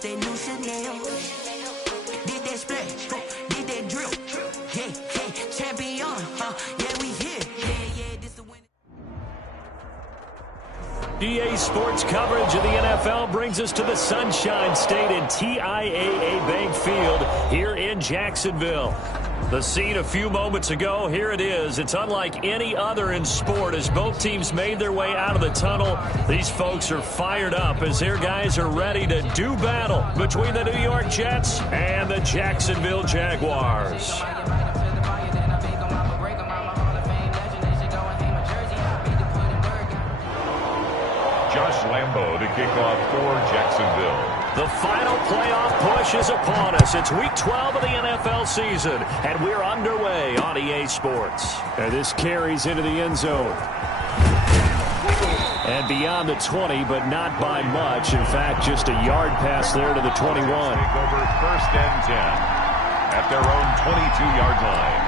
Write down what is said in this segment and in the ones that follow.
bust that new Chanel. Did that splash, did that drill. Yeah, champion, yeah, we here. Yeah, this the winner. EA Sports coverage of the NFL brings us to the Sunshine State in TIAA Bank Field here in Jacksonville. The scene a few moments ago, here it is. It's unlike any other in sport as both teams made their way out of the tunnel. These folks are fired up as their guys are ready to do battle between the New York Jets and the Jacksonville Jaguars. Josh Lambo to kick off for Jacksonville. The final playoff push is upon us. It's week 12 of the NFL season, and we're underway on EA Sports. And this carries into the end zone. And beyond the 20, but not by much. In fact, just a yard pass there to the 21. Take over 1st and 10 at their own 22-yard line.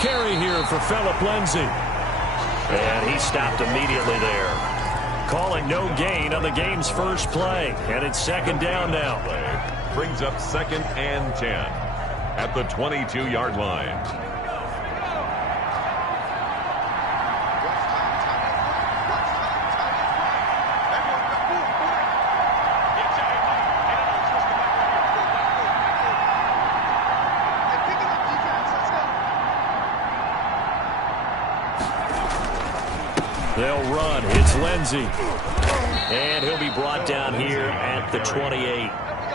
Carry here for Phillip Lindsay. And he stopped immediately there. Calling no gain on the game's first play. And it's 2nd down now. Brings up 2nd and 10 at the 22-yard line. They'll run. It's Lindsay. And he'll be brought down here at the 28.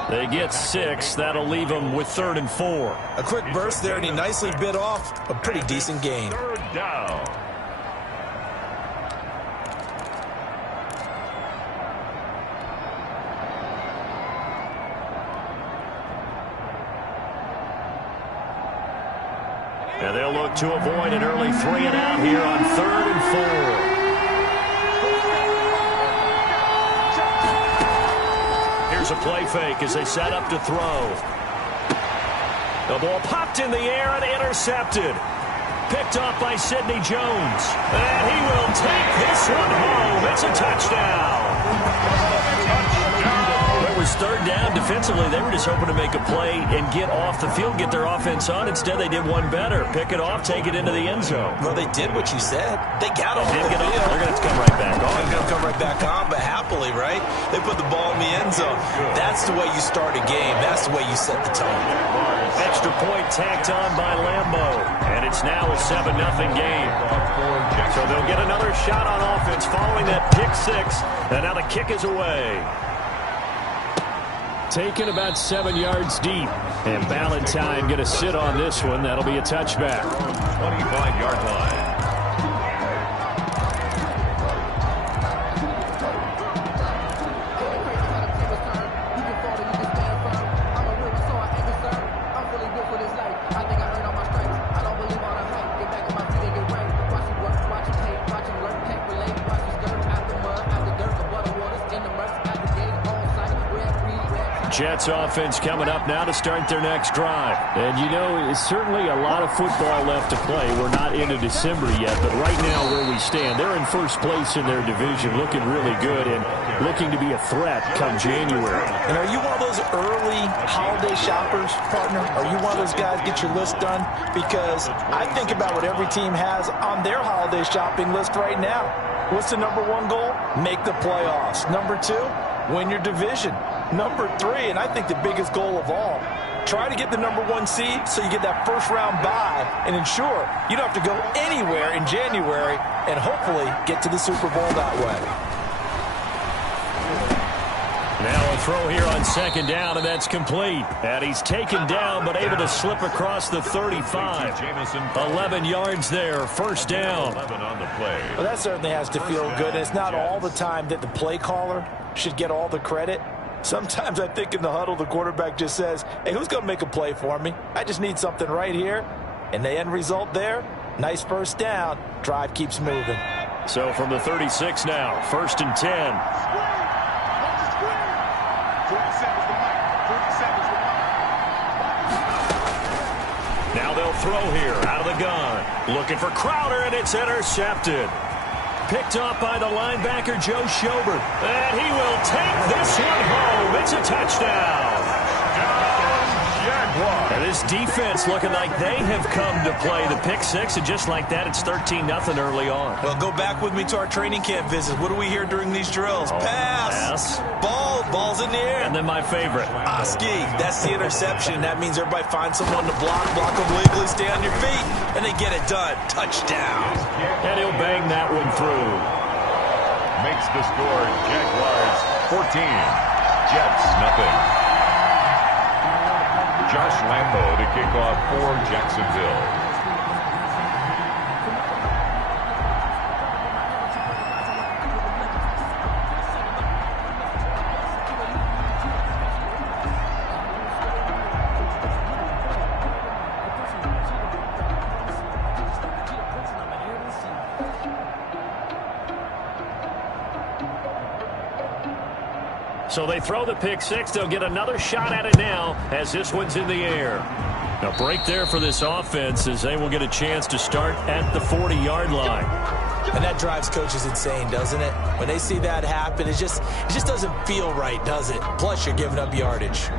They get 6. That'll leave them with 3rd and 4. A quick burst there, and he nicely bit off a pretty decent gain. 3rd down. And they'll look to avoid an early 3 and out here on 3rd and 4. Here's a play fake as they set up to throw. The ball popped in the air and intercepted. Picked off by Sidney Jones. And he will take this one home. It's a touchdown. It was 3rd down. Defensively, they were just hoping to make a play and get off the field, get their offense on. Instead, they did one better. Pick it off, take it into the end zone. Well, they did what you said. They got off the field. They're going to have to come right back on. They're going to come right back on, but happily, right? They put the ball in the end zone. That's the way you start a game. That's the way you set the tone. Extra point tacked on by Lambo. And it's now a 7-0 game. So they'll get another shot on offense following that pick 6. And now the kick is away. Taken about 7 yards deep. And Ballantyne going to sit on this one. That'll be a touchback. 25-yard line. Jets offense coming up now to start their next drive. And, you know, it's certainly a lot of football left to play. We're not into December yet, but right now where we stand, they're in first place in their division, looking really good and looking to be a threat come January. And are you one of those early holiday shoppers, partner? Are you one of those guys get your list done? Because I think about what every team has on their holiday shopping list right now. What's the number 1 goal? Make the playoffs. Number 2, win your division. Number 3, and I think the biggest goal of all, try to get the number 1 seed so you get that first-round bye and ensure you don't have to go anywhere in January and hopefully get to the Super Bowl that way. Now a throw here on 2nd down, and that's complete. And he's taken down but able to slip across the 35. 11 yards there, 1st down. 11 on the play. Well, that certainly has to feel good. It's not all the time that the play caller should get all the credit. Sometimes I think in the huddle, the quarterback just says, hey, who's going to make a play for me? I just need something right here. And the end result there, Nice first down. Drive keeps moving. So from the 36 now, 1st and 10. Now they'll throw here out of the gun. Looking for Crowder, and it's intercepted. Picked up by the linebacker, Joe Schobert. And he will take this one home. It's a touchdown. And this defense looking like they have come to play the pick six, and just like that, it's 13-0 early on. Well, go back with me to our training camp visit. What do we hear during these drills? Pass. Ball's in the air. And then my favorite. Ski. That's the interception. That means everybody finds someone to block them legally, stay on your feet, and they get it done. Touchdown. And he'll bang that one through. Makes the score Jaguars 14, Jets nothing. Josh Lambo to kick off for Jacksonville. So they throw the pick six. They'll get another shot at it now as this one's in the air. A break there for this offense as they will get a chance to start at the 40-yard line. And that drives coaches insane, doesn't it? When they see that happen, it just doesn't feel right, does it? Plus, you're giving up yardage.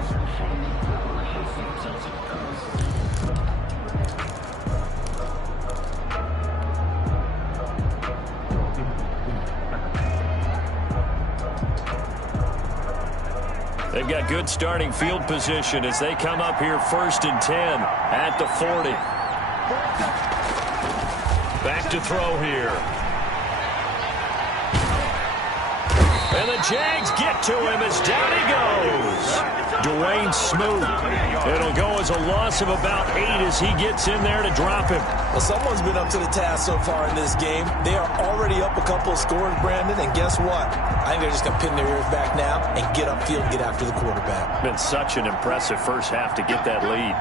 They've got good starting field position as they come up here 1st and 10 at the 40. Back to throw here. And the Jags get to him as down he goes. Dwayne Smoot. It'll go as a loss of about 8 as he gets in there to drop him. Well, someone's been up to the task so far in this game. They are already up a couple of scores, Brandon, and guess what? I think they're just going to pin their ears back now and get upfield and get after the quarterback. Been such an impressive first half to get that lead.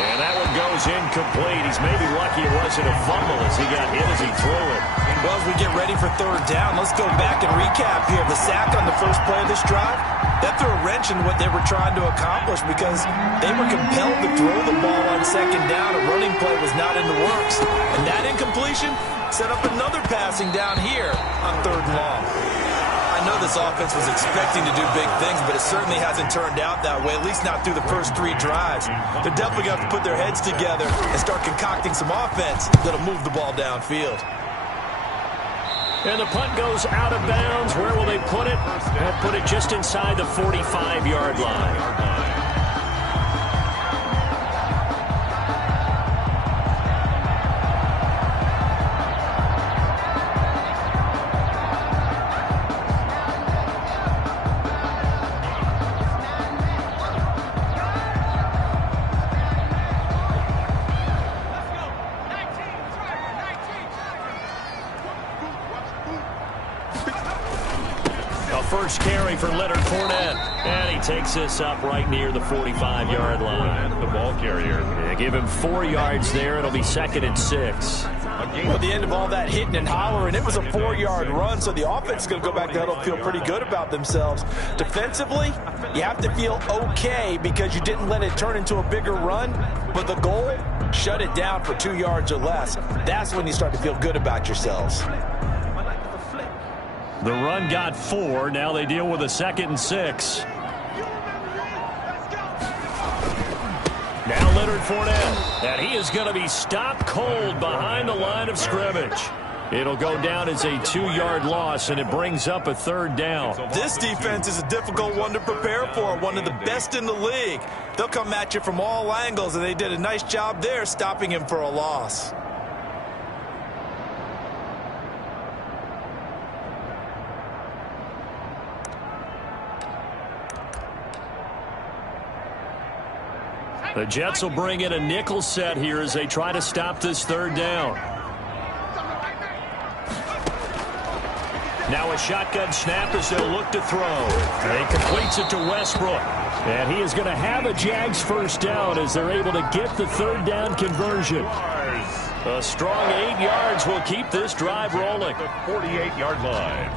And that one goes incomplete. He's maybe lucky it wasn't a fumble as he got hit as he threw it. Well, as we get ready for 3rd down, let's go back and recap here. The sack on the first play of this drive, that threw a wrench in what they were trying to accomplish because they were compelled to throw the ball on 2nd down. A running play was not in the works. And that incompletion set up another passing down here on 3rd and long. I know this offense was expecting to do big things, but it certainly hasn't turned out that way, at least not through the first 3 drives. They're definitely going to have to put their heads together and start concocting some offense that'll move the ball downfield. And the punt goes out of bounds. Where will they put it? They'll put it just inside the 45-yard line. First carry for Leonard Fournette. And he takes this up right near the 45-yard line. The ball carrier. Yeah, give him 4 yards there. It'll be 2nd and 6. Well, at the end of all that hitting and hollering, it was a 4-yard run, so the offense is going to go back to huddle and feel pretty good about themselves. Defensively, you have to feel okay because you didn't let it turn into a bigger run, but the goal, shut it down for 2 yards or less. That's when you start to feel good about yourselves. The run got 4. Now they deal with a 2nd and 6. Now Leonard Fournette. And he is going to be stopped cold behind the line of scrimmage. It'll go down as a 2-yard loss, and it brings up a 3rd down. This defense is a difficult one to prepare for, one of the best in the league. They'll come at you from all angles, and they did a nice job there stopping him for a loss. The Jets will bring in a nickel set here as they try to stop this 3rd down. Now a shotgun snap as they'll look to throw. And he completes it to Westbrook. And he is going to have a Jags first down as they're able to get the third down conversion. A strong 8 yards will keep this drive rolling. The 48-yard line.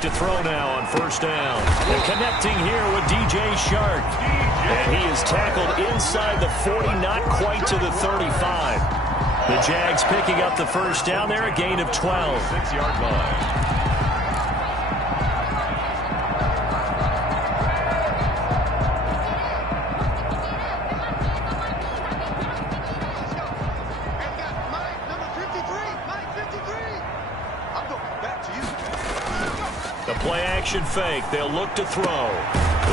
To throw now on first down. And connecting here with DJ Shark. And he is tackled inside the 40, not quite to the 35. The Jags picking up the first down there, a gain of 12. 6-yard line. Fake. They'll look to throw.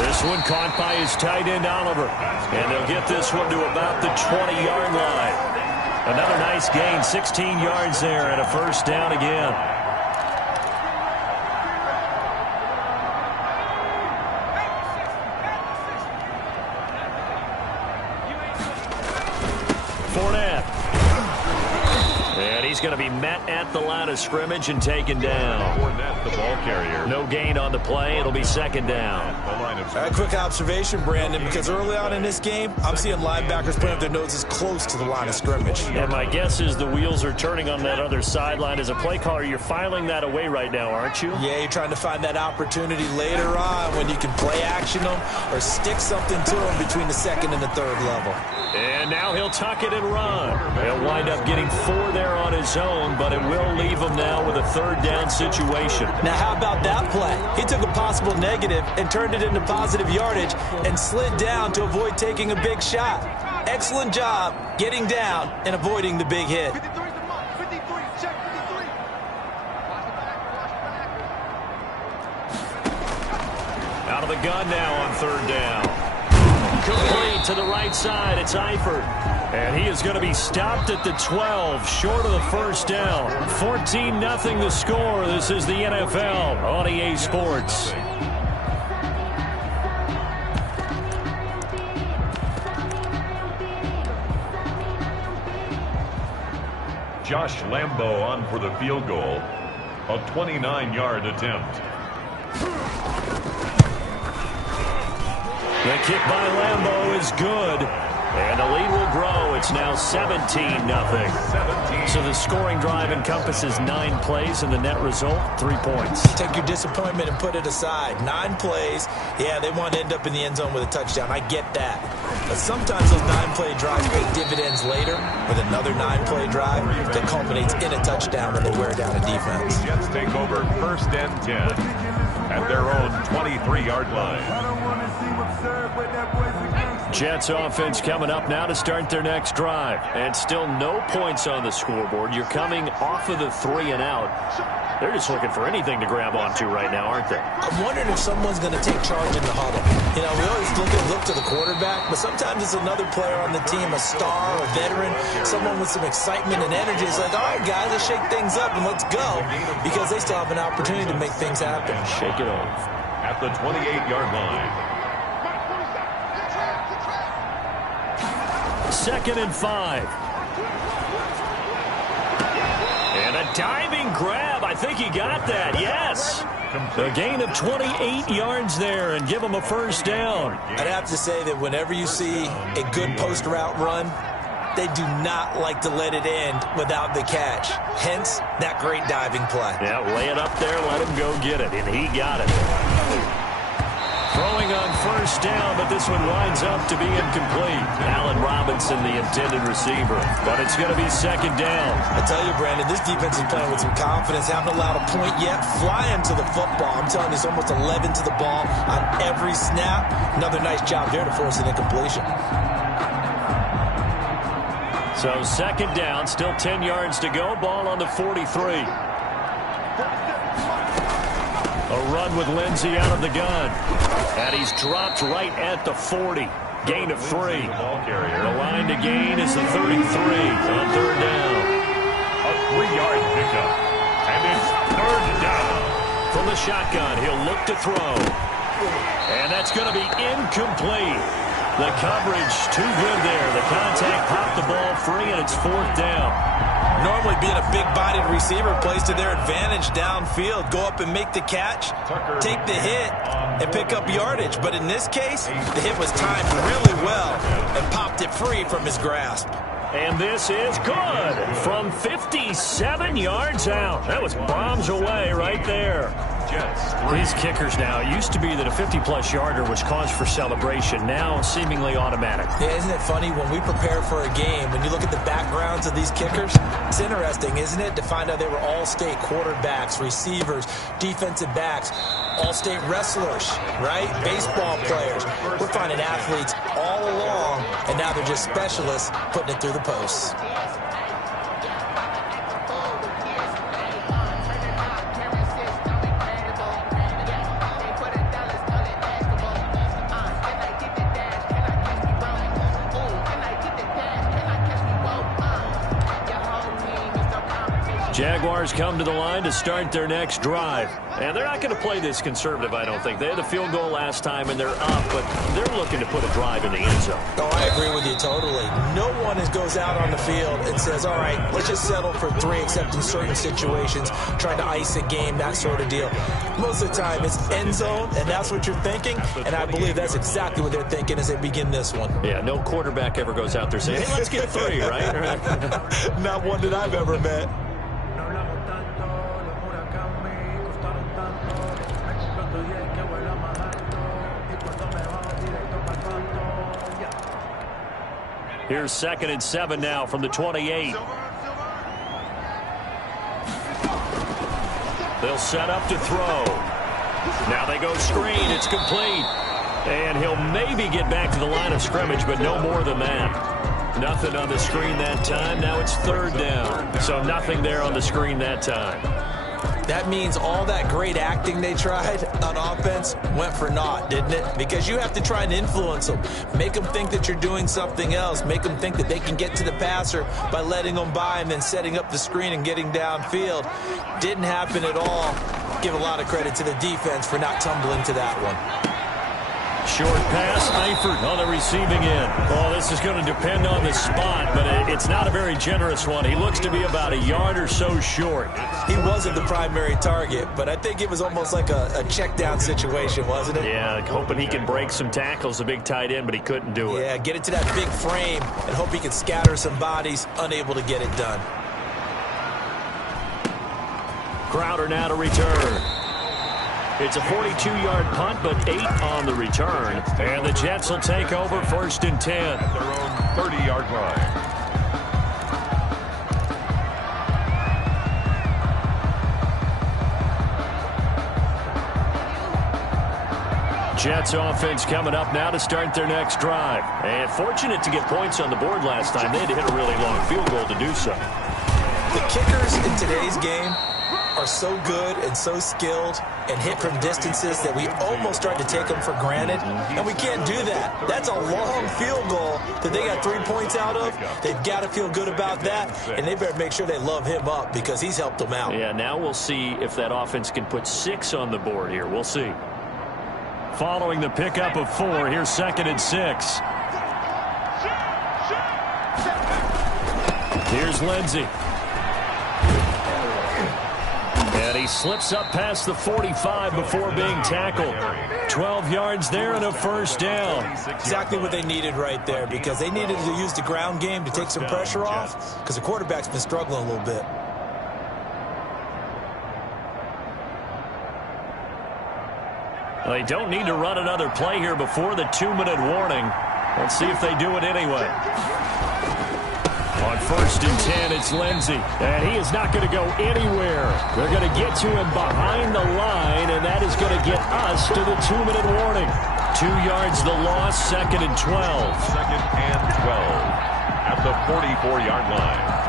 This one caught by his tight end, Oliver. And they'll get this one to about the 20-yard line. Another nice gain, 16 yards there, and a first down again. Fournette. And he's going to be met at the line of scrimmage and taken down. Fournette, the ball carrier. No gain on the play. It'll be second down. A quick observation, Brandon, because early on in this game, I'm seeing linebackers putting up their noses close to the line of scrimmage. And my guess is the wheels are turning on that other sideline. As a play caller, you're filing that away right now, aren't you? Yeah, you're trying to find that opportunity later on when you can play action them or stick something to them between the second and the third level. And now he'll tuck it and run. He'll wind up getting 4 there on his own, but it will leave him now with a third down situation. Now, how about that play? He took a possible negative and turned it into positive yardage and slid down to avoid taking a big shot. Excellent job getting down and avoiding the big hit. Out of the gun now on third down. Complete to the right side. It's Eifert. And he is going to be stopped at the 12, short of the first down. 14-0 the score. This is the NFL on EA Sports. Josh Lambo on for the field goal. A 29-yard attempt. The kick by Lambo is good. And the lead will grow. It's now 17-0. So the scoring drive encompasses 9 plays, and the net result, 3 points. Take your disappointment and put it aside. 9 plays. Yeah, they want to end up in the end zone with a touchdown. I get that. But sometimes those 9-play drives pay dividends later with another 9-play drive that culminates in a touchdown when they wear down a defense. The Jets take over first and 10 at their own 23-yard line. Jets offense coming up now to start their next drive. And still no points on the scoreboard. You're coming off of the 3 and out. They're just looking for anything to grab onto right now, aren't they? I'm wondering if someone's going to take charge in the huddle. You know, we always look to the quarterback, but sometimes it's another player on the team, a star, a veteran, someone with some excitement and energy. It's like, all right, guys, let's shake things up and let's go, because they still have an opportunity to make things happen. Shake it off. At the 28-yard line. 2nd and 5. And a diving grab. I think he got that. Yes. A gain of 28 yards there and give him a first down. I'd have to say that whenever you see a good post route run, they do not like to let it end without the catch. Hence, that great diving play. Yeah, lay it up there, let him go get it, and he got it. Throwing on first down, but this one winds up to be incomplete. Allen Robinson, the intended receiver, but it's going to be second down. I tell you, Brandon, this defense is playing with some confidence. Haven't allowed a point yet. Flying to the football. I'm telling you, it's almost 11 to the ball on every snap. Another nice job there to force an incompletion. So second down, still 10 yards to go. Ball on the 43. A run with Lindsey out of the gun. And he's dropped right at the 40. Gain of 3. The line to gain is the 33 on third down. A 3-yard pickup. And it's third down. From the shotgun, he'll look to throw. And that's going to be incomplete. The coverage too good there. The contact popped the ball free, and it's fourth down. Normally being a big-bodied receiver plays to their advantage downfield. Go up and make the catch, take the hit, and pick up yardage. But in this case, the hit was timed really well and popped it free from his grasp. And this is good from 57 yards out. That was bombs away right there. These kickers now, it used to be that a 50-plus yarder was cause for celebration. Now seemingly automatic. Yeah, isn't it funny when we prepare for a game, when you look at the backgrounds of these kickers, it's interesting, isn't it, to find out they were all-state quarterbacks, receivers, defensive backs, all-state wrestlers, right? Baseball players. We're finding athletes all along, and now they're just specialists putting it through the posts. Jaguars come to the line to start their next drive. And they're not going to play this conservative, I don't think. They had the field goal last time, and they're up, but they're looking to put a drive in the end zone. Oh, I agree with you totally. No one goes out on the field and says, all right, let's just settle for 3, except in certain situations, trying to ice a game, that sort of deal. Most of the time, it's end zone, and that's what you're thinking, and I believe that's exactly what they're thinking as they begin this one. Yeah, no quarterback ever goes out there saying, hey, let's get 3, right? Not one that I've ever met. Here's 2nd and 7 now from the 28. They'll set up to throw. Now they go screen. It's complete. And he'll maybe get back to the line of scrimmage, but no more than that. Nothing on the screen that time. Now it's third down. So nothing there on the screen that time. That means all that great acting they tried on offense went for naught, didn't it? Because you have to try and influence them. Make them think that you're doing something else. Make them think that they can get to the passer by letting them by and then setting up the screen and getting downfield. Didn't happen at all. Give a lot of credit to the defense for not tumbling to that one. Short pass, Eifert on the receiving end. Oh, this is going to depend on the spot, but it's not a very generous one. He looks to be about a yard or so short. He wasn't the primary target, but I think it was almost like a check down situation, wasn't it? Yeah, hoping he can break some tackles, a big tight end, but he couldn't do it. Yeah, get it to that big frame and hope he can scatter some bodies, unable to get it done. Crowder now to return. It's a 42-yard punt, but 8 on the return. And the Jets will take over 1st and 10. At their own 30-yard line. Jets offense coming up now to start their next drive. And fortunate to get points on the board last time. They had to hit a really long field goal to do so. The kickers in today's game are so good and so skilled and hit from distances that we almost start to take them for granted, and we can't do that. That's a long field goal that they got 3 points out of. They've got to feel good about that, and they better make sure they love him up because he's helped them out. Yeah, now we'll see if that offense can put 6 on the board here. We'll see. Following the pickup of 4, here's 2nd and 6. Here's Lindsey. And he slips up past the 45 before being tackled. 12 yards there and a 1st down. Exactly what they needed right there, because they needed to use the ground game to take some pressure off, because the quarterback's been struggling a little bit. They don't need to run another play here before the 2-minute warning. Let's see if they do it anyway. On 1st and 10, it's Lindsey. And he is not going to go anywhere. They're going to get to him behind the line, and that is going to get us to the 2-minute warning. 2 yards the loss, 2nd and 12. 2nd and 12 at the 44-yard line.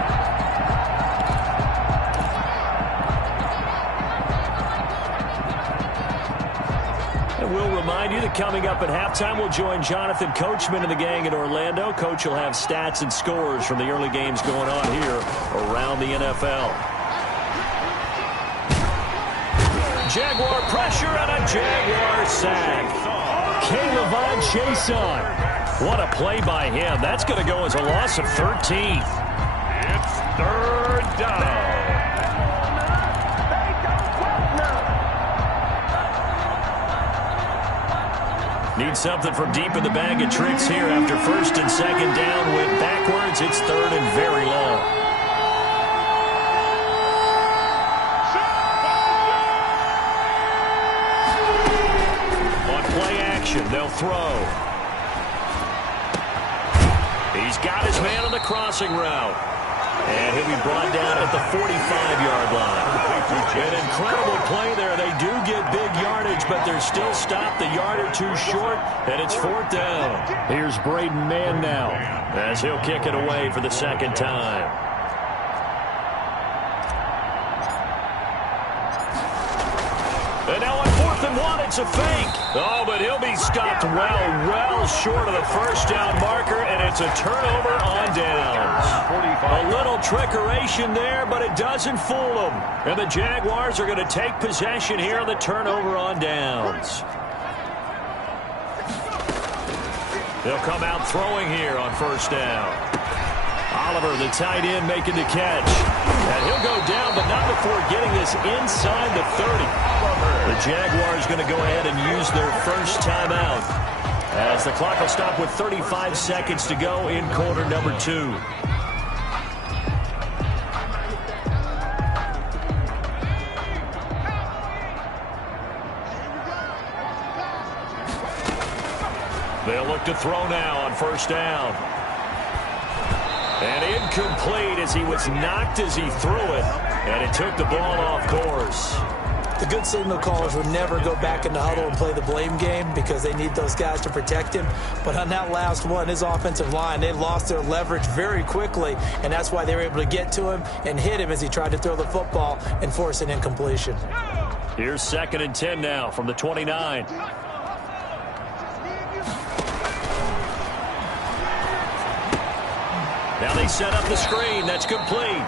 we'll remind you that coming up at halftime, we'll join Jonathan Coachman and the gang in Orlando. Coach will have stats and scores from the early games going on here around the NFL. Jaguar pressure and a Jaguar sack. K'Lavon Chaisson. What a play by him. That's going to go as a loss of 13. It's third down. Need something from deep in the bag of tricks here after first and second down. Went backwards. It's third and very long. On play action, they'll throw. He's got his man on the crossing route. And he'll be brought down at the 45-yard line. An incredible play there. They do get big yardage, but they're still stopped the yard or two short, and it's fourth down. Here's Braden Mann now as he'll kick it away for the second time. And now on 4th and 1, it's a fake. Oh, but he'll be stopped well short of the first down marker, and it's a turnover on downs. A little trickeration there, but it doesn't fool them. And the Jaguars are going to take possession here on the turnover on downs. They'll come out throwing here on first down. Oliver, the tight end, making the catch. And he'll go down, but not before getting this inside the 30. The Jaguars going to go ahead and use their first timeout, as the clock will stop with 35 seconds to go in quarter number 2. They'll look to throw now on first down. And incomplete as he was knocked as he threw it, and it took the ball off course. The good signal callers would never go back in the huddle and play the blame game because they need those guys to protect him. But on that last one, his offensive line, they lost their leverage very quickly, and that's why they were able to get to him and hit him as he tried to throw the football and force an incompletion. Here's 2nd and 10 now from the 29. Now they set up the screen. That's complete.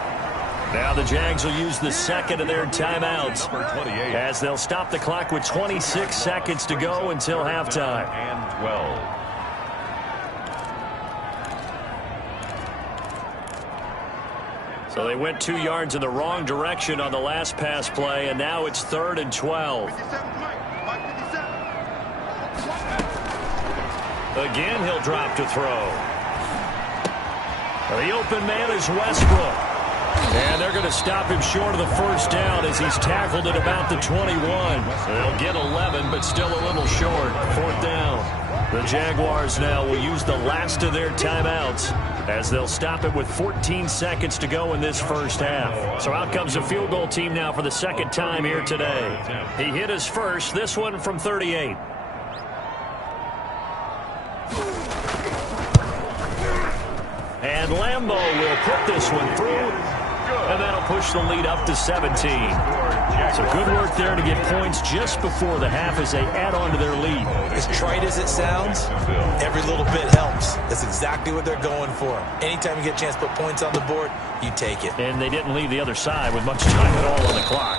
Now the Jags will use the second of their timeouts as they'll stop the clock with 26 seconds to go until halftime. And 12. So they went 2 yards in the wrong direction on the last pass play, and now it's 3rd and 12. Again, he'll drop to throw. The open man is Westbrook. And they're going to stop him short of the first down as he's tackled at about the 21. They'll get 11, but still a little short. 4th down. The Jaguars now will use the last of their timeouts as they'll stop it with 14 seconds to go in this first half. So out comes the field goal team now for the second time here today. He hit his first, this one from 38. And Lambeau will put this one through, and that'll push the lead up to 17. So good work there to get points just before the half as they add on to their lead. As trite as it sounds, every little bit helps. That's exactly what they're going for. Anytime you get a chance to put points on the board, you take it. And they didn't leave the other side with much time at all on the clock.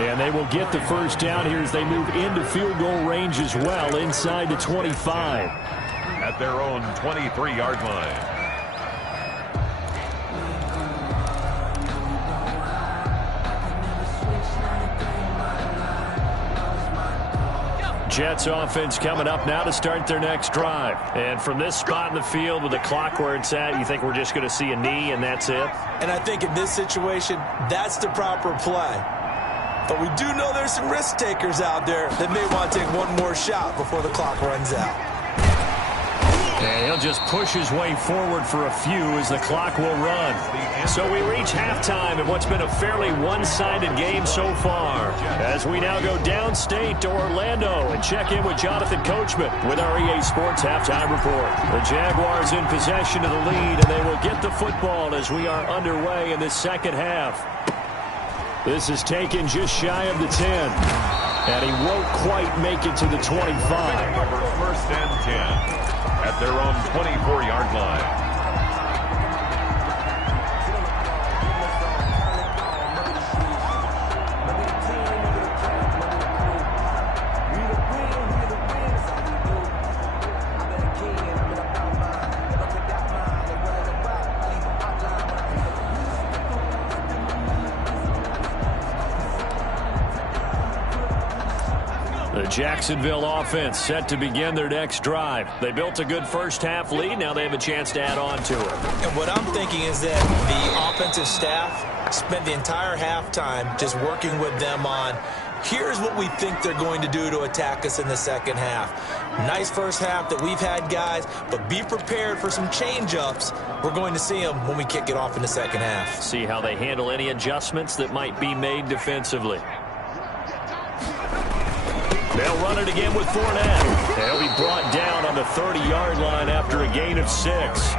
And they will get the first down here as they move into field goal range as well, inside the 25. At their own 23-yard line. Jets offense coming up now to start their next drive. And from this spot in the field with the clock where it's at, you think we're just going to see a knee and that's it? And I think in this situation, that's the proper play. But we do know there's some risk takers out there that may want to take one more shot before the clock runs out. And he'll just push his way forward for a few as the clock will run. So we reach halftime in what's been a fairly one-sided game so far, as we now go downstate to Orlando and check in with Jonathan Coachman with our EA Sports Halftime Report. The Jaguars in possession of the lead, and they will get the football as we are underway in this second half. This is taken just shy of the 10. And he won't quite make it to the 25. First and 10 at their own 24-yard line. The Jacksonville offense set to begin their next drive. They built a good first-half lead. Now they have a chance to add on to it. And what I'm thinking is that the offensive staff spent the entire halftime just working with them on, here's what we think they're going to do to attack us in the second half. Nice first half that we've had, guys, but be prepared for some change-ups. We're going to see them when we kick it off in the second half. See how they handle any adjustments that might be made defensively. They'll run it again with Fournette. They'll be brought down on the 30-yard line after a gain of 6.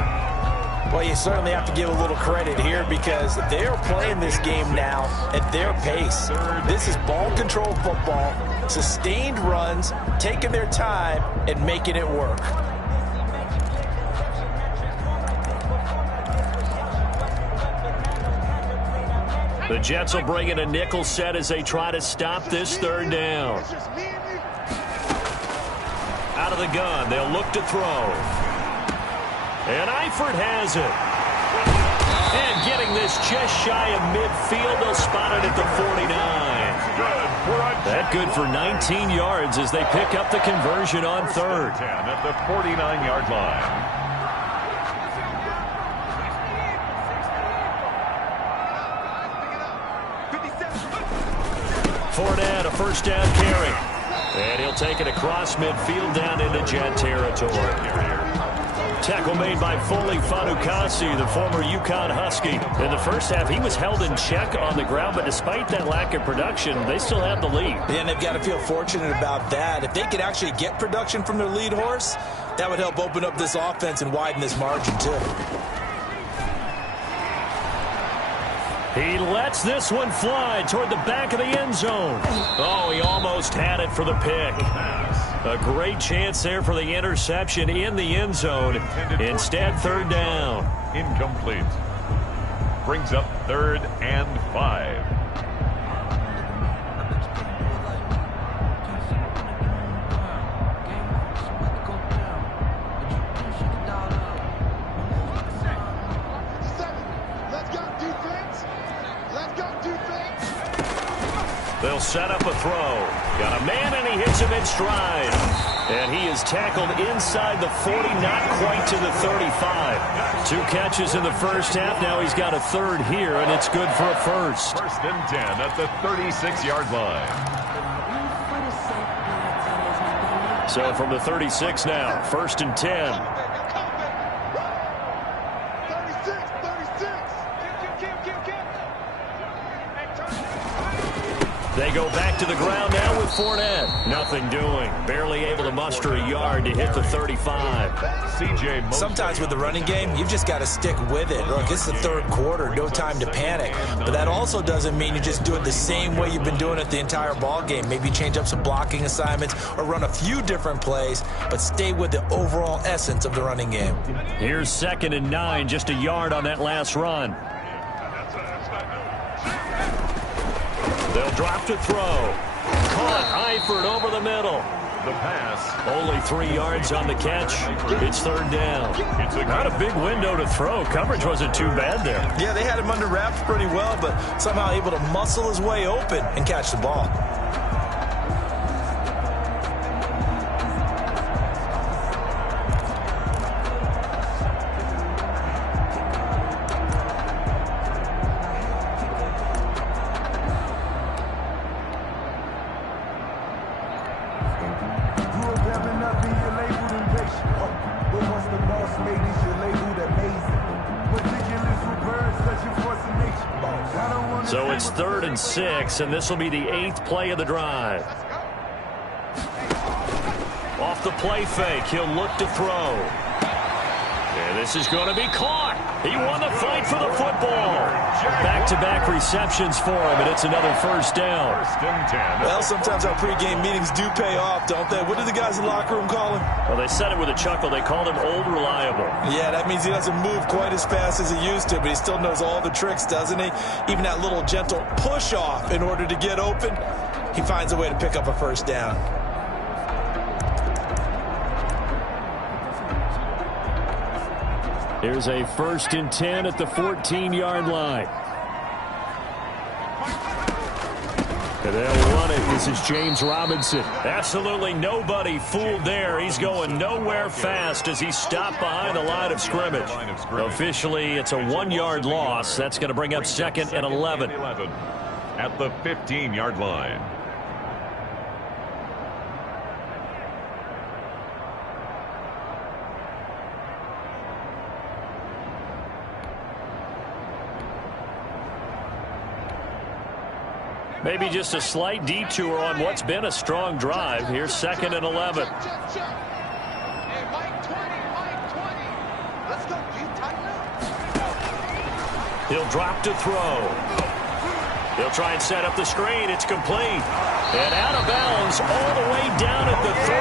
Well, you certainly have to give a little credit here because they're playing this game now at their pace. This is ball control football, sustained runs, taking their time, and making it work. The Jets will bring in a nickel set as they try to stop this third down. Out of the gun, they'll look to throw. And Eifert has it. And getting this just shy of midfield, they'll spot it at the 49. That good for 19 yards as they pick up the conversion on third. 10 at the 49-yard line. Fournette, a first down carry. And he'll take it across midfield down into Jet territory. Tackle made by Foley Fanukasi, the former UConn Husky. In the first half, he was held in check on the ground, but despite that lack of production, they still have the lead. Yeah, and they've got to feel fortunate about that. If they could actually get production from their lead horse, that would help open up this offense and widen this margin, too. He lets this one fly toward the back of the end zone. Oh, he almost had it for the pick. A great chance there for the interception in the end zone. Instead, third down. Incomplete. Brings up 3rd and 5. They'll set up a throw. Got a man, and he hits him in stride. And he is tackled inside the 40, not quite to the 35. 2 catches in the first half. Now he's got a third here, and it's good for a first. First and 10 at the 36-yard line. So from the 36 now, 1st and 10. They go back to the ground now with Fournette. Nothing doing. Barely able to muster a yard to hit the 35. Sometimes with the running game, you've just got to stick with it. Look, it's the third quarter. No time to panic. But that also doesn't mean you just do it the same way you've been doing it the entire ball game. Maybe change up some blocking assignments or run a few different plays, but stay with the overall essence of the running game. Here's 2nd and 9, just a yard on that last run. They'll drop to throw. Caught. Eifert over the middle. The pass. Only 3 yards on the catch. It's third down. Not a big window to throw. Coverage wasn't too bad there. Yeah, they had him under wraps pretty well, but somehow able to muscle his way open and catch the ball. So it's 3rd and 6, and this will be the 8th play of the drive. Off the play fake, he'll look to throw. And this is going to be caught. He won the fight for the football. Back-to-back receptions for him, and it's another first down. First and 10. Well, sometimes our pregame meetings do pay off, don't they? What did the guys in the locker room call him? Well, they said it with a chuckle. They called him Old Reliable. Yeah, that means he doesn't move quite as fast as he used to, but he still knows all the tricks, doesn't he? Even that little gentle push-off in order to get open, he finds a way to pick up a first down. Here's a first and 10 at the 14-yard line. And they'll run it. This is James Robinson. Absolutely nobody fooled there. He's going nowhere fast as he stopped behind the line of scrimmage. Officially, it's a 1-yard loss. That's going to bring up 2nd and 11. At the 15-yard line. Maybe just a slight detour on what's been a strong drive. Here's 2nd and 11. He'll drop to throw. He'll try and set up the screen. It's complete. And out of bounds all the way down at the 3.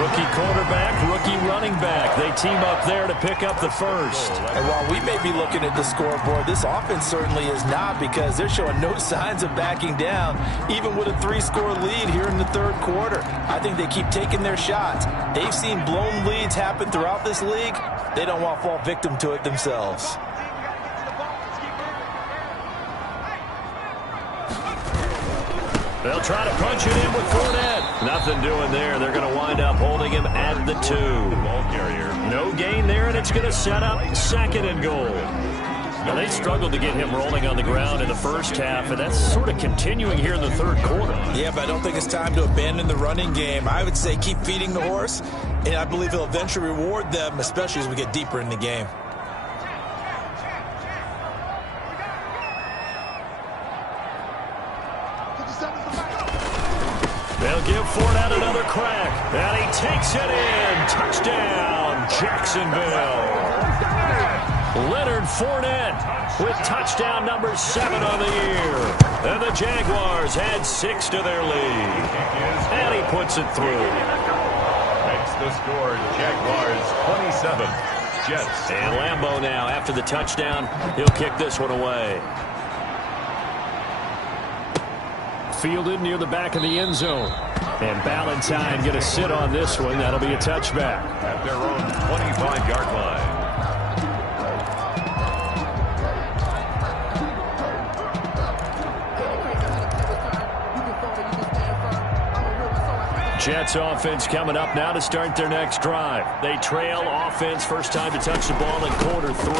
Rookie quarterback, rookie running back. They team up there to pick up the first. And while we may be looking at the scoreboard, this offense certainly is not, because they're showing no signs of backing down, even with a 3-score lead here in the third quarter. I think they keep taking their shots. They've seen blown leads happen throughout this league. They don't want to fall victim to it themselves. They'll try to punch it in with Fournette. Nothing doing there. They're going to wind up holding him at the 2. Ball carrier. No gain there, and it's going to set up 2nd and goal. Now, they struggled to get him rolling on the ground in the first half, and that's sort of continuing here in the third quarter. Yeah, but I don't think it's time to abandon the running game. I would say keep feeding the horse, and I believe he'll eventually reward them, especially as we get deeper in the game. They'll give Fournette another crack, and he takes it in. Touchdown, Jacksonville. Leonard Fournette with touchdown number 7 on the year. And the Jaguars add 6 to their lead. And he puts it through. Makes the score Jaguars 27. Jets. And Lambeau now, after the touchdown, he'll kick this one away. Fielded near the back of the end zone. And Ballantyne going to sit on this one. That'll be a touchback. At their own 25-yard line. Jets offense coming up now to start their next drive. They trail offense, first time to touch the ball in quarter 3,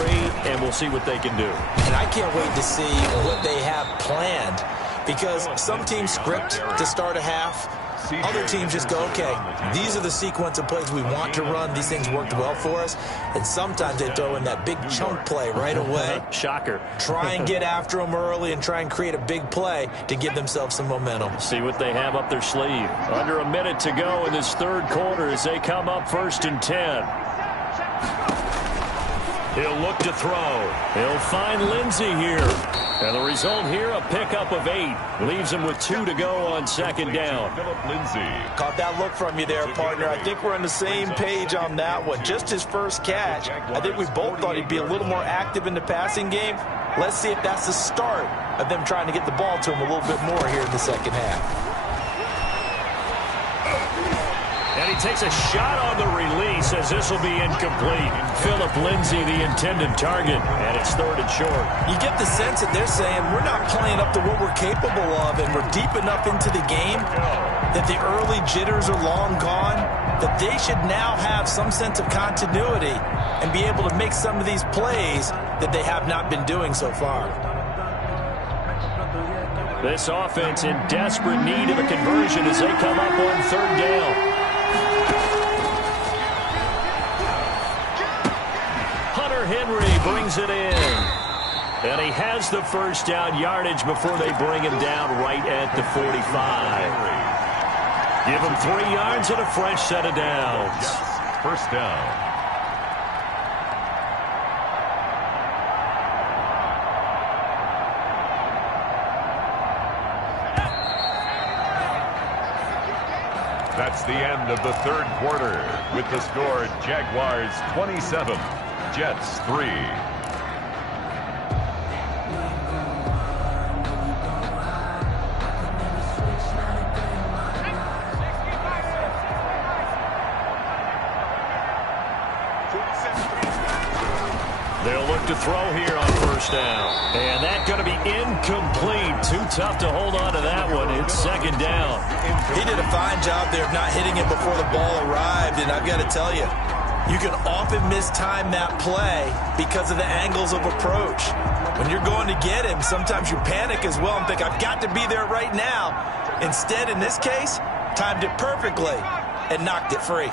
and we'll see what they can do. And I can't wait to see what they have planned, because some teams script to start a half. Other teams just go, okay, these are the sequence of plays we want to run. These things worked well for us. And sometimes they throw in that big chunk play right away. Shocker. Try and get after them early and try and create a big play to give themselves some momentum. See what they have up their sleeve. Under a minute to go in this third quarter as they come up 1st and 10. He'll look to throw. He'll find Lindsey here. And the result here, a pickup of 8. Leaves him with 2 to go on 2nd down. Philip Lindsey. Caught that look from you there, partner. I think we're on the same page on that one. Just his first catch. I think we both thought he'd be a little more active in the passing game. Let's see if that's the start of them trying to get the ball to him a little bit more here in the second half. And he takes a shot on the release as this will be incomplete. Philip Lindsey, the intended target, and it's 3rd and short. You get the sense that they're saying we're not playing up to what we're capable of, and we're deep enough into the game that the early jitters are long gone, that they should now have some sense of continuity and be able to make some of these plays that they have not been doing so far. This offense in desperate need of a conversion as they come up on 3rd down. Henry brings it in. And he has the first down yardage before they bring him down right at the 45. Give him 3 yards and a fresh set of downs. First down. That's the end of the third quarter with the score Jaguars 27, Jets 3. They'll look to throw here on first down. And that's going to be incomplete. Too tough to hold on to that one. It's second down. He did a fine job there of not hitting it before the ball arrived. And I've got to tell you, you can often mistime that play because of the angles of approach. When you're going to get him, sometimes you panic as well and think, I've got to be there right now. Instead, in this case, timed it perfectly and knocked it free.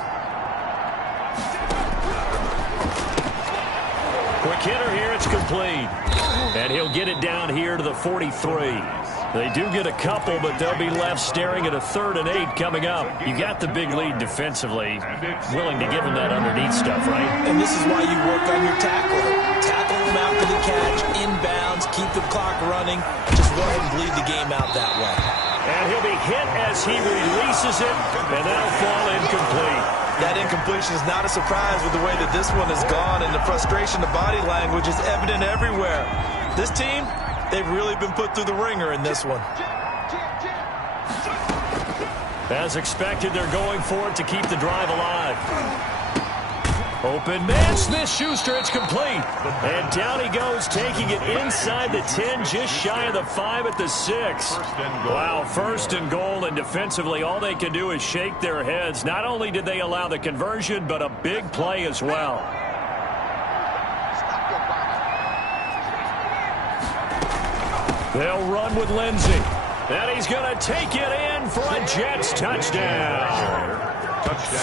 Quick hitter here, it's complete. And he'll get it down here to the 43. They do get a couple, but they'll be left staring at a 3rd and 8 coming up. You got the big lead defensively. Willing to give them that underneath stuff, right? And this is why you work on your tackling. Tackle them after the catch, inbounds, keep the clock running. Just go ahead and bleed the game out that way. And he'll be hit as he releases it, and that'll fall incomplete. That incompletion is not a surprise with the way that this one has gone, and the frustration, the body language is evident everywhere. This team, they've really been put through the ringer in this one. As expected, they're going for it to keep the drive alive. Open man, Smith-Schuster, it's complete. And down he goes, taking it inside the 10, just shy of the 5 at the 6. Wow, 1st and goal, and defensively, all they can do is shake their heads. Not only did they allow the conversion, but a big play as well. They'll run with Lindsey. And he's going to take it in for a Jets touchdown.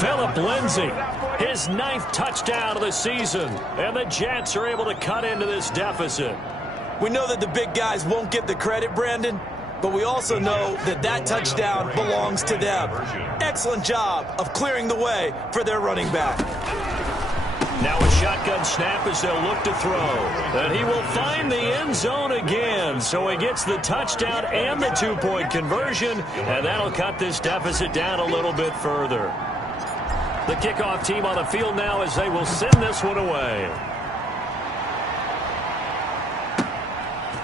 Phillip Lindsay, his 9th touchdown of the season. And the Jets are able to cut into this deficit. We know that the big guys won't get the credit, Brandon, but we also know that that touchdown belongs to them. Excellent job of clearing the way for their running back. Now a shotgun snap as they'll look to throw. And he will find the end zone again. So he gets the touchdown and the 2-point conversion. And that'll cut this deficit down a little bit further. The kickoff team on the field now as they will send this one away.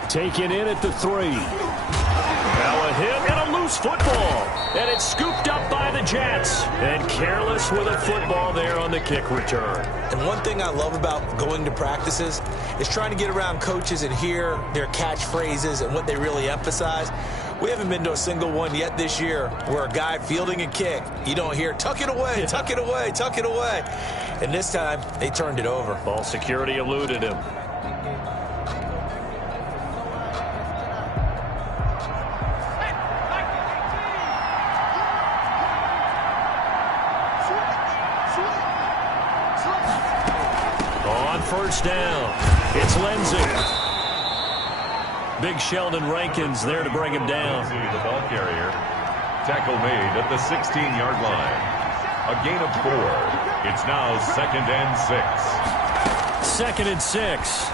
Taken in at the 3. Now a hit and a loose football. And it's scooped up by the Jets. And careless with a football there on the kick return. And one thing I love about going to practices is trying to get around coaches and hear their catchphrases and what they really emphasize. We haven't been to a single one yet this year where a guy fielding a kick, you don't hear, tuck it away, tuck it away, tuck it away. And this time, they turned it over. Ball security eluded him. On first down, it's Lindsey. Big Sheldon Rankins there to bring him down. The ball carrier. Tackle made at the 16-yard line. A gain of 4. It's now 2nd and 6. 2nd and 6.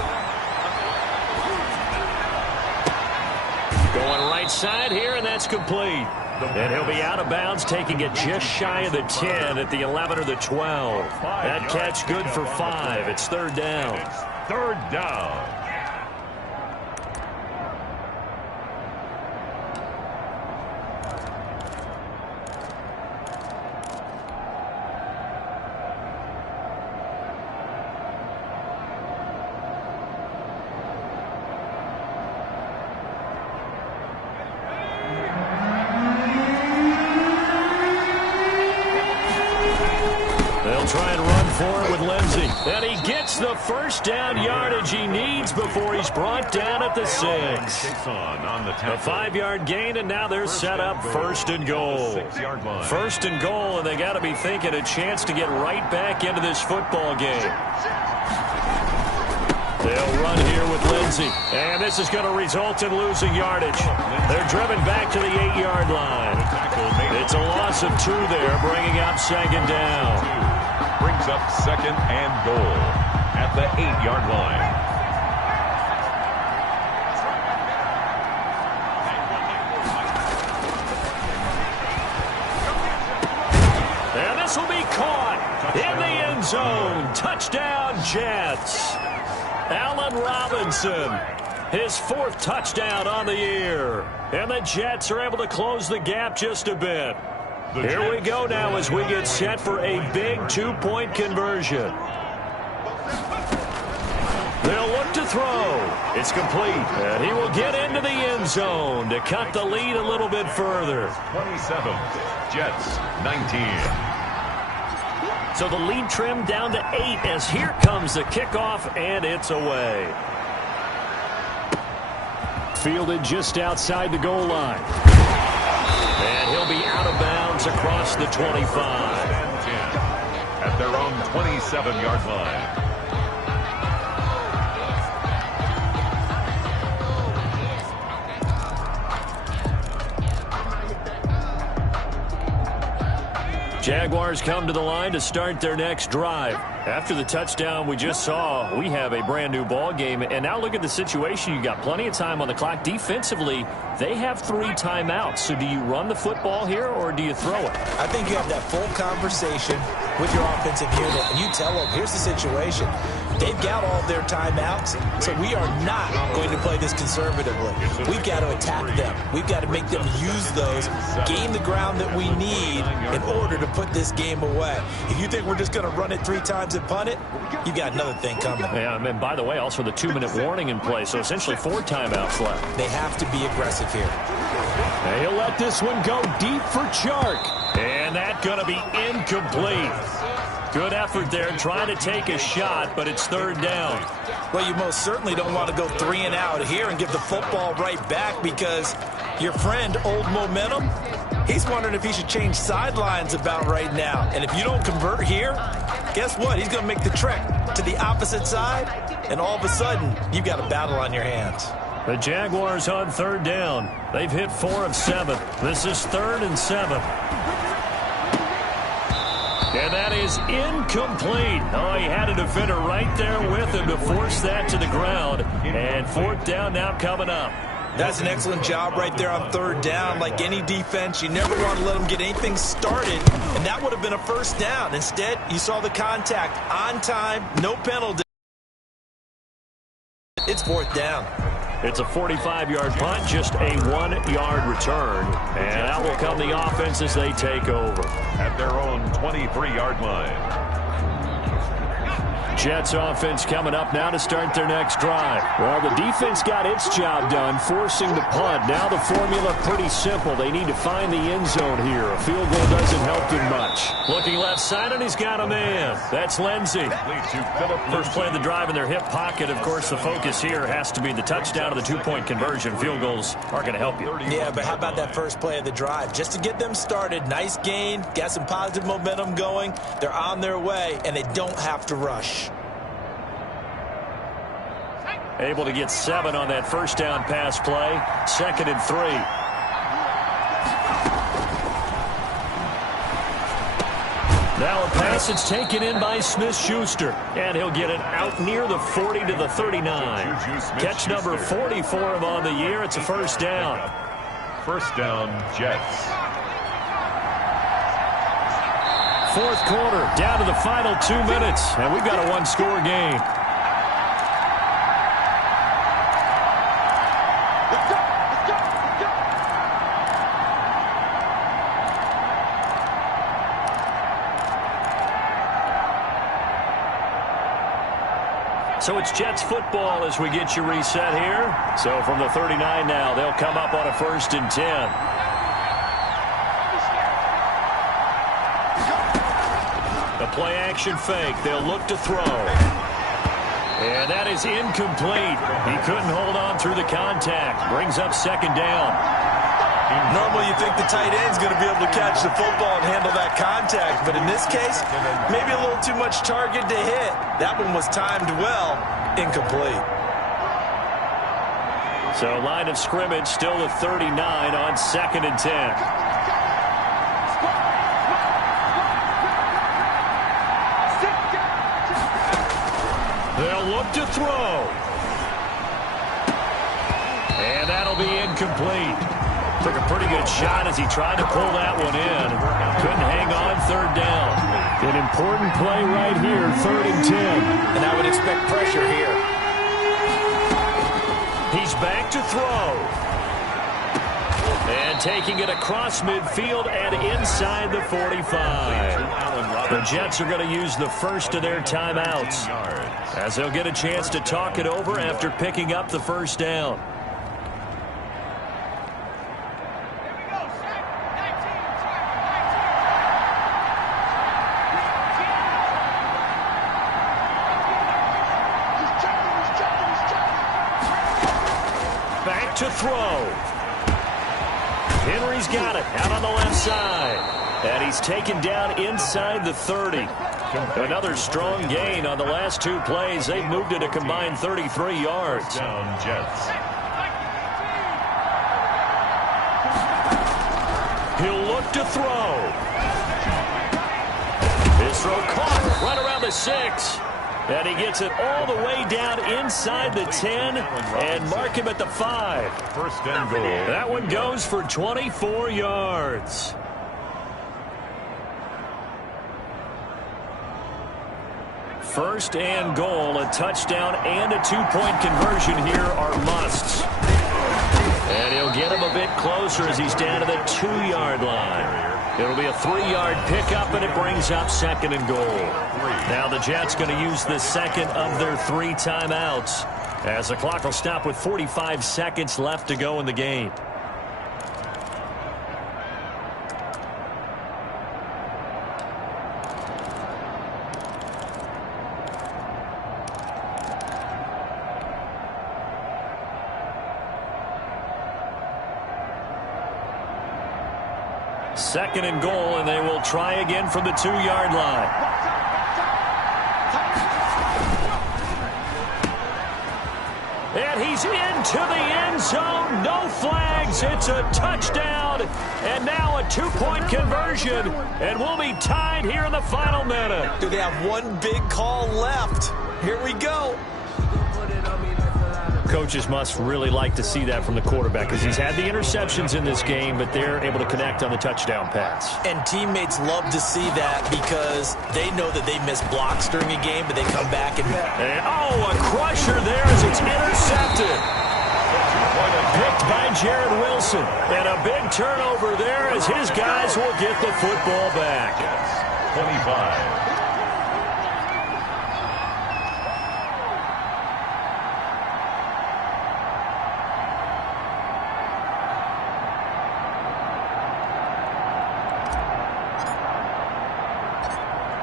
Going right side here, and that's complete. And he'll be out of bounds, taking it just shy of the 10 at the 11 or the 12. That catch good for 5. It's 3rd down. It's 3rd down. Try and run for it with Lindsey. And he gets the first down yardage he needs before he's brought down at the 6. A 5-yard gain, and now they're set up 1st and goal. 1st and goal, and they got to be thinking a chance to get right back into this football game. They'll run here with Lindsey. And this is going to result in losing yardage. They're driven back to the 8-yard line. It's a loss of 2 there, bringing up 2nd down. Brings up 2nd and goal at the 8-yard line. zone. Touchdown, Jets. Allen Robinson, his 4th touchdown on the year. And the Jets are able to close the gap just a bit. Here we go now as we get set for a big 2-point conversion. They'll look to throw. It's complete. And he will get into the end zone to cut the lead a little bit further. 27, Jets 19. So the lead trimmed down to 8 as here comes the kickoff, and it's away. Fielded just outside the goal line. And he'll be out of bounds across the 25. At their own 27-yard line. Jaguars come to the line to start their next drive. After the touchdown we just saw, we have a brand new ball game. And now look at the situation. You got plenty of time on the clock. Defensively, they have 3 timeouts. So do you run the football here or do you throw it? I think you have that full conversation with your offensive unit, and you tell them, here's the situation. They've got all of their timeouts, so we are not going to play this conservatively. We've got to attack them. We've got to make them use those, gain the ground that we need in order to put this game away. If you think we're just going to run it 3 times and punt it, you've got another thing coming. Yeah, and by the way, also the 2-minute warning in play, so essentially 4 timeouts left. They have to be aggressive here. And he'll let this one go deep for Chark. And that's going to be incomplete. Good effort there trying to take a shot, but it's 3rd down. Well, you most certainly don't want to go 3 and out here and give the football right back because your friend, Old Momentum, he's wondering if he should change sidelines about right now. And if you don't convert here, guess what? He's going to make the trek to the opposite side, and all of a sudden, you've got a battle on your hands. The Jaguars on 3rd down. They've hit 4 of 7. This is 3rd and 7. And that is incomplete. Oh, he had a defender right there with him to force that to the ground. And 4th down now coming up. That's an excellent job right there on 3rd down. Like any defense, you never want to let them get anything started. And that would have been a 1st down. Instead, you saw the contact on time, no penalty. It's 4th down. It's a 45-yard punt, just a 1-yard return. And out will come the offense as they take over. At their own 23-yard line. Jets offense coming up now to start their next drive. Well, the defense got its job done, forcing the punt. Now the formula pretty simple. They need to find the end zone here. A field goal doesn't help them much. Looking left side, and he's got a man. That's Lindsey. First play of the drive in their hip pocket. Of course, the focus here has to be the touchdown of the 2-point conversion. Field goals are going to help you. Yeah, but how about that first play of the drive? Just to get them started, nice gain, got some positive momentum going. They're on their way, and they don't have to rush. Able to get 7 on that first down pass play. 2nd and 3. Now a pass that's taken in by Smith-Schuster. And he'll get it out near the 40 to the 39. Catch number 44 on the year. It's a 1st down. 1st down, Jets. 4th quarter, down to the final 2 minutes. And we've got a 1-score game. So it's Jets football as we get you reset here. So from the 39 now, they'll come up on a 1st and 10. The play action fake. They'll look to throw. And that is incomplete. He couldn't hold on through the contact. Brings up 2nd down. Normally you think the tight end's going to be able to catch the football and handle that contact, but in this case, maybe a little too much target to hit. That one was timed well, incomplete. So line of scrimmage still the 39 on 2nd and 10. They'll look to throw. And that'll be incomplete. Took a pretty good shot as he tried to pull that one in. Couldn't hang on 3rd down. An important play right here, 3rd and 10. And I would expect pressure here. He's back to throw. And taking it across midfield and inside the 45. The Jets are going to use the first of their timeouts, as they'll get a chance to talk it over after picking up the first down. Back to throw. Henry's got it out on the left side. And he's taken down inside the 30. Another strong gain on the last 2 plays. They've moved it a combined 33 yards. Down Jets. He'll look to throw. His throw caught right around the 6. And he gets it all the way down inside the 10 and mark him at the 5. First and goal. That one goes for 24 yards. First and goal, a touchdown and a 2-point conversion here are musts. And he'll get him a bit closer as he's down to the 2-yard line. It'll be a 3-yard pickup, and it brings up 2nd and goal. Now the Jets going to use the second of their 3 timeouts, as the clock will stop with 45 seconds left to go in the game. Second and goal, and they will try again from the 2-yard line. And he's into the end zone. No flags. It's a touchdown. And now a 2-point conversion. And we'll be tied here in the final minute. Do they have one big call left? Here we go. Coaches must really like to see that from the quarterback, because he's had the interceptions in this game, but they're able to connect on the touchdown pass. And teammates love to see that, because they know that they miss blocks during a game, but they come back and oh, a crusher there as it's intercepted. Picked by Jared Wilson. And a big turnover there as his guys will get the football back. 25.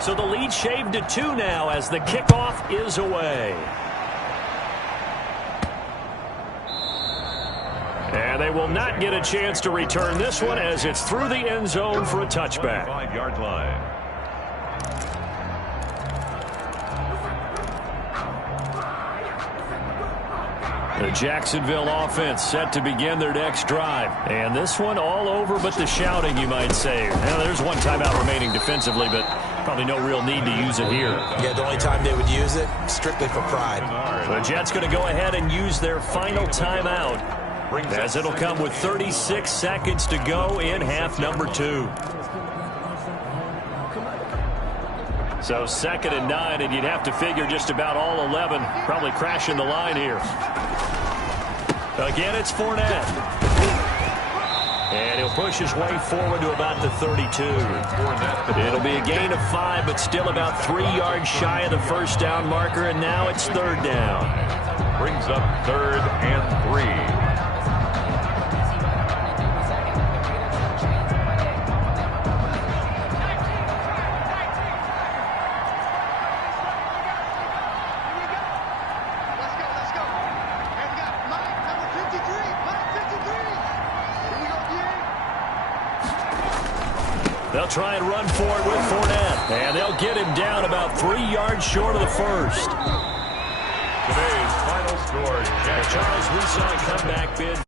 So the lead shaved to 2 now as the kickoff is away. And they will not get a chance to return this one as it's through the end zone for a touchback. 5-yard line. The Jacksonville offense set to begin their next drive. And this one all over but the shouting, you might say. Now, there's one timeout remaining defensively, but probably no real need to use it here. Yeah, the only time they would use it, strictly for pride. The Jets going to go ahead and use their final timeout, as it'll come with 36 seconds to go in half number 2. So 2nd and 9, and you'd have to figure just about all 11 probably crashing the line here. Again, it's Fournette. And he'll push his way forward to about the 32. It'll be a gain of 5, but still about 3 yards shy of the first down marker, and now it's 3rd down. Brings up 3rd and 3. They'll try and run for it with Fournette. And they'll get him down about 3 yards short of the first. Today's final score, Charles, we saw a comeback bid.